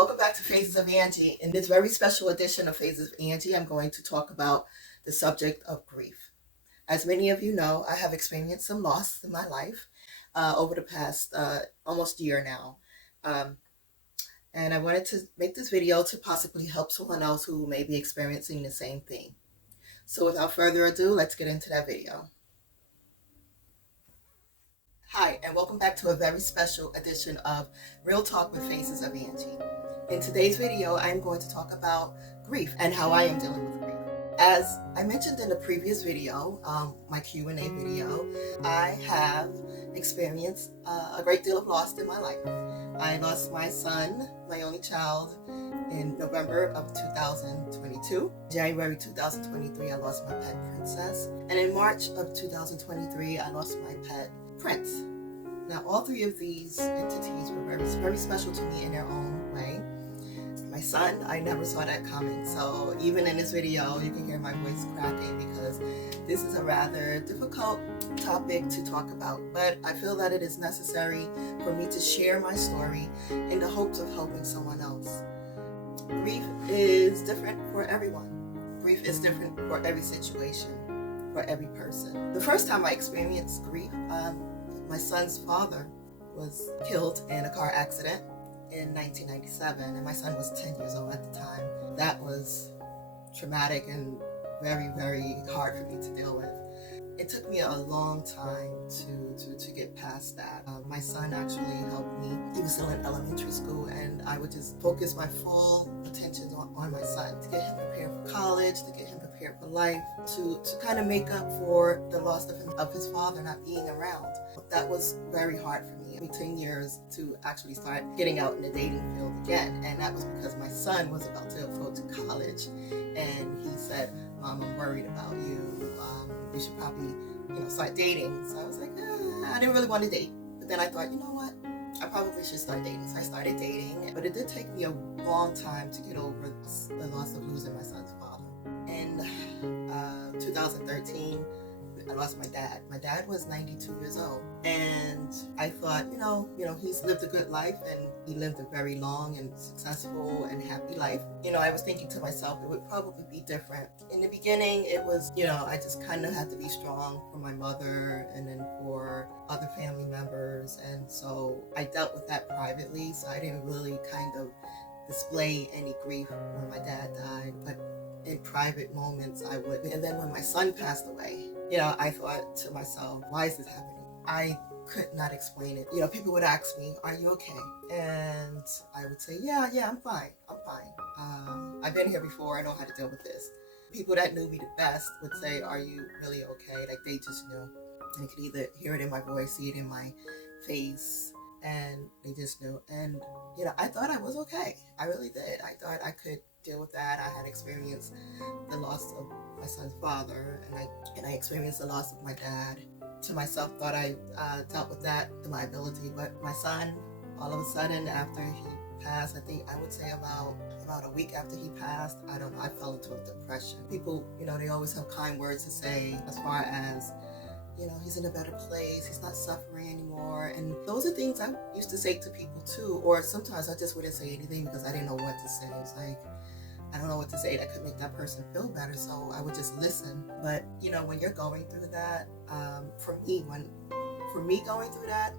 welcome back to Phases of Angie. In this very special edition of Phases of Angie, I'm going to talk about the subject of grief. As many of you know, I have experienced some loss in my life over the past almost year now. And I wanted to make this video to possibly help someone else who may be experiencing the same thing. So without further ado, let's get into that video. Hi, and welcome back to a very special edition of Real Talk with Phases of Angie. In today's video, I'm going to talk about grief and how I am dealing with grief. As I mentioned in the previous video, my Q&A video, I have experienced a great deal of loss in my life. I lost my son, my only child, in November of 2022. January 2023, I lost my pet Princess. And in March of 2023, I lost my pet Prince. Now, all three of these entities were very, very special to me in their own way. My son, I never saw that coming. So even in this video, you can hear my voice cracking because this is a rather difficult topic to talk about. But I feel that it is necessary for me to share my story in the hopes of helping someone else. Grief is different for everyone. Grief is different for every situation, for every person. The first time I experienced grief, my son's father was killed in a car accident in 1997, and my son was 10 years old at the time. That was traumatic and very, very hard for me to deal with. It took me a long time to get past that. My son actually helped me. He was still in elementary school, and I would just focus my full attention on my son to get him prepared for college, to get him prepared for life, to kind of make up for the loss of his father not being around. That was very hard for me. It took me 10 years to actually start getting out in the dating field again, and that was because my son was about to go to college, and he said, "Mom, I'm worried about you. You should probably, start dating." So I was like, I didn't really want to date. But then I thought, you know what? I probably should start dating. So I started dating. But it did take me a long time to get over the loss of losing my son's father. In 2013, I lost my dad. My dad was 92 years old. And I thought, he's lived a good life, and he lived a very long and successful and happy life. I was thinking to myself, it would probably be different. In the beginning, it was, I just kind of had to be strong for my mother and then for other family members. And so I dealt with that privately. So I didn't really kind of display any grief when my dad died. But in private moments, I would. And then when my son passed away, I thought to myself, why is this happening? I could not explain it. People would ask me, "Are you okay?" And I would say, yeah, I'm fine. I've been here before. I know how to deal with this. People that knew me the best would say, "Are you really okay?" Like they just knew. And you could either hear it in my voice, see it in my face, and they just knew. And, I thought I was okay. I really did. I thought I could deal with that. I had experienced the loss of my son's father, and I experienced the loss of my dad. To myself, thought I dealt with that to my ability, but my son, all of a sudden, after he passed, I think I would say about a week after he passed, I don't know, I fell into a depression. People, they always have kind words to say as far as, he's in a better place, he's not suffering anymore, and those are things I used to say to people too, or sometimes I just wouldn't say anything because I didn't know what to say. It's like, I don't know what to say that could make that person feel better, so I would just listen. But when you're going through that, for me going through that,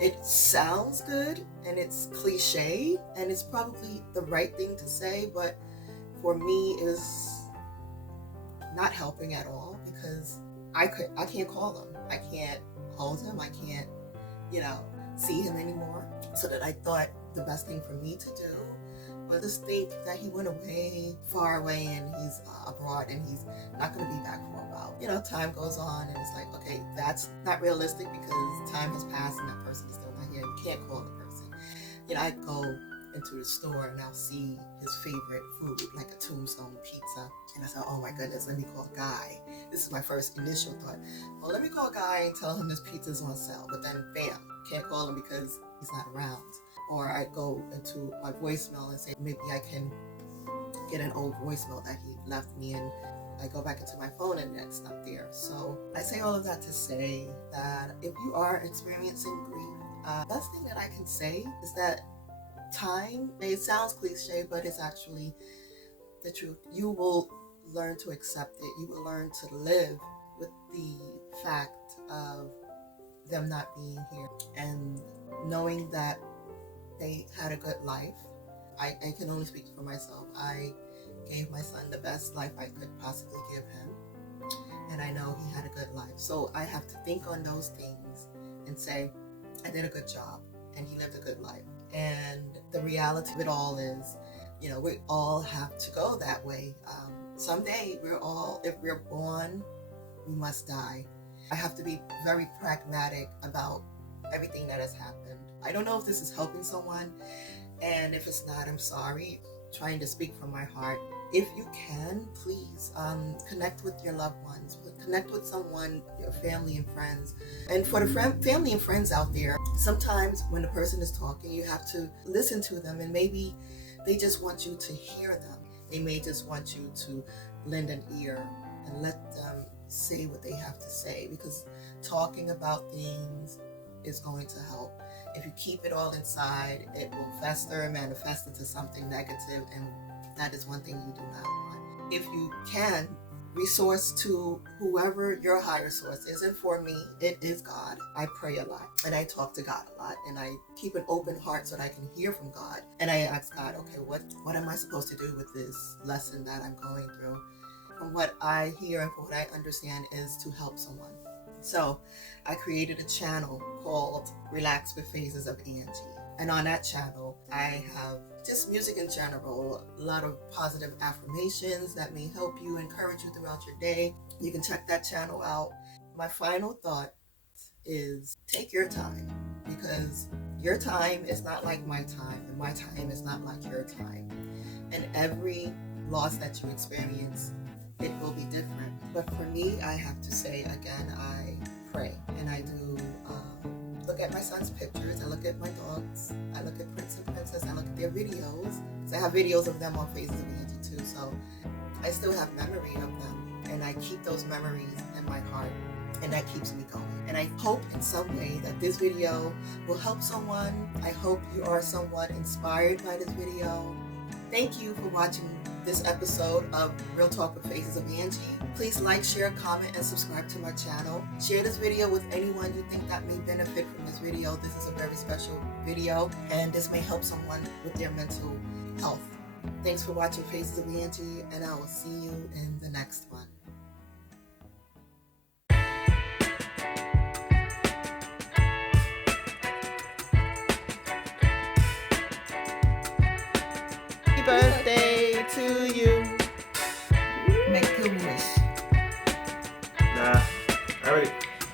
it sounds good and it's cliche and it's probably the right thing to say, but for me is not helping at all because I can't call him, I can't hold him, I can't see him anymore. So that I thought the best thing for me to do was just think that he went away, far away, and he's abroad and he's not going to be back for a while. Time goes on and it's like, okay, that's not realistic because time has passed and that person is still not here. You can't call the person. I go into the store and I'll see his favorite food, like a Tombstone pizza. And I said, oh my goodness, let me call Guy. This is my first initial thought. Well, let me call Guy and tell him this pizza's on sale. But then, bam, can't call him because he's not around. Or I go into my voicemail and say, maybe I can get an old voicemail that he left me, and I go back into my phone and it's not there. So I say all of that to say that if you are experiencing grief, best thing that I can say is that time, it sounds cliche, but it's actually the truth. You will learn to accept it. You will learn to live with the fact of them not being here and knowing that they had a good life. I can only speak for myself. I gave my son the best life I could possibly give him, and I know he had a good life. So I have to think on those things and say, I did a good job and he lived a good life. And the reality of it all is, you know, we all have to go that way. Someday if we're born, we must die. I have to be very pragmatic about everything that has happened. I don't know if this is helping someone, and if it's not, I'm sorry. Trying to speak from my heart. If you can, please connect with your loved ones. Connect with someone, your family and friends. And for the family and friends out there, sometimes when the person is talking, you have to listen to them, and maybe they just want you to hear them. They may just want you to lend an ear and let them say what they have to say, because talking about things is going to help. If you keep it all inside, it will fester and manifest into something negative, and that is one thing you do not want. If you can, resource to whoever your higher source is, and for me, it is God. I pray a lot, and I talk to God a lot, and I keep an open heart so that I can hear from God. And I ask God, okay, what am I supposed to do with this lesson that I'm going through? From what I hear and from what I understand is to help someone. So I created a channel called Relax with Phases of Angie. And on that channel, I have just music in general, a lot of positive affirmations that may help you, encourage you throughout your day. You can check that channel out. My final thought is take your time, because your time is not like my time, and my time is not like your time. And every loss that you experience, it will be different. But for me, I have to say again, I pray, and I do look at my son's pictures. I look at my dogs. I look at Prince and Princess. I look at their videos. So I have videos of them on Phases of Angie too. So I still have memory of them, and I keep those memories in my heart, and that keeps me going. And I hope in some way that this video will help someone. I hope you are somewhat inspired by this video. Thank you for watching this episode of Real Talk with Phases of Angie. Please like, share, comment, and subscribe to my channel. Share this video with anyone you think that may benefit from this video. This is a very special video, and this may help someone with their mental health. Thanks for watching Phases of Angie, and I will see you in the next one. Happy birthday to you. Make a wish. Nah,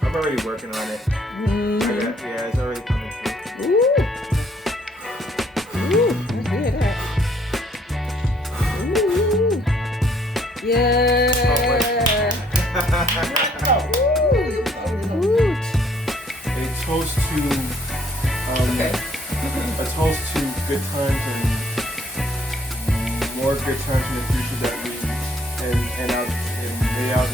I'm already working on it. It's already coming through. Ooh, I hear that. Ooh, yeah. Ooh. A toast to, a toast to good times and more good times in the future that we and may out